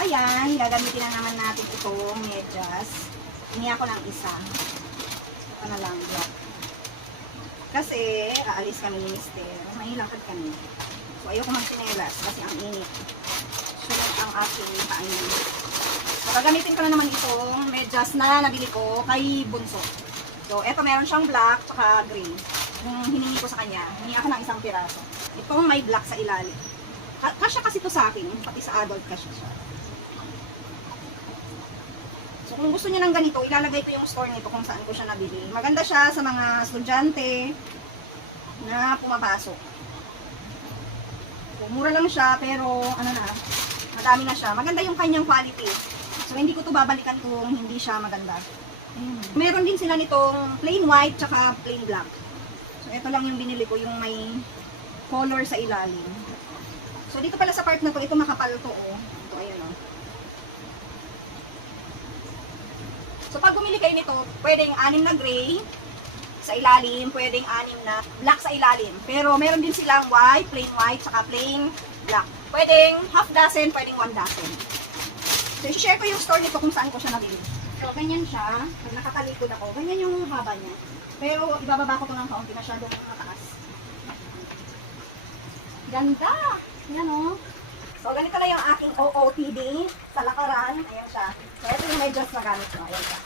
ayan, gagamitin na naman natin itong medyas. Hiniya ko ng isa. Ito na lang, black. Kasi, aalis kami ni Mister. May lakad kami. So, ayoko magsinelas kasi ang init. Sulit ang aking kainin. So, gagamitin ko na naman itong medyas na nabili ko kay Bunso. So, eto meron siyang black tsaka green. Yung hiningi ko sa kanya, hiningi ako ng isang piraso. Itong may black sa ilalim. Kasya kasi to sa akin, pati sa adult kasya siya. So, kung gusto niyo ng ganito, ilalagay ko yung store nito kung saan ko siya nabili. Maganda siya sa mga estudyante na pumapasok. So, mura lang siya, pero ano na, madami na siya. Maganda yung kanyang quality. So, hindi ko to babalikan kung hindi siya maganda. Meron din sila nitong plain white tsaka plain black. So, ito lang yung binili ko, yung may color sa ilalim. So, dito pala sa part na to, ito makapal to, oh. Ito, ayan, oh. So, pag bumili kayo nito, pwedeng 6 na gray sa ilalim, pwedeng 6 na black sa ilalim. Pero, meron din silang plain white, saka plain black. Pwedeng half dozen, pwedeng 1 dozen. So, i-share ko yung store nito kung saan ko siya nabili. So, ganyan siya. Pag nakatalikod ako, ganyan yung haba niya. Pero, ibababa ko to ng kaunti, masyadong mataas. Ganda! Yan o. So, ganito na yung aking OOTD sa lakaran. Ayan siya. So, ito yung medyas na gamit ko. Ayan siya.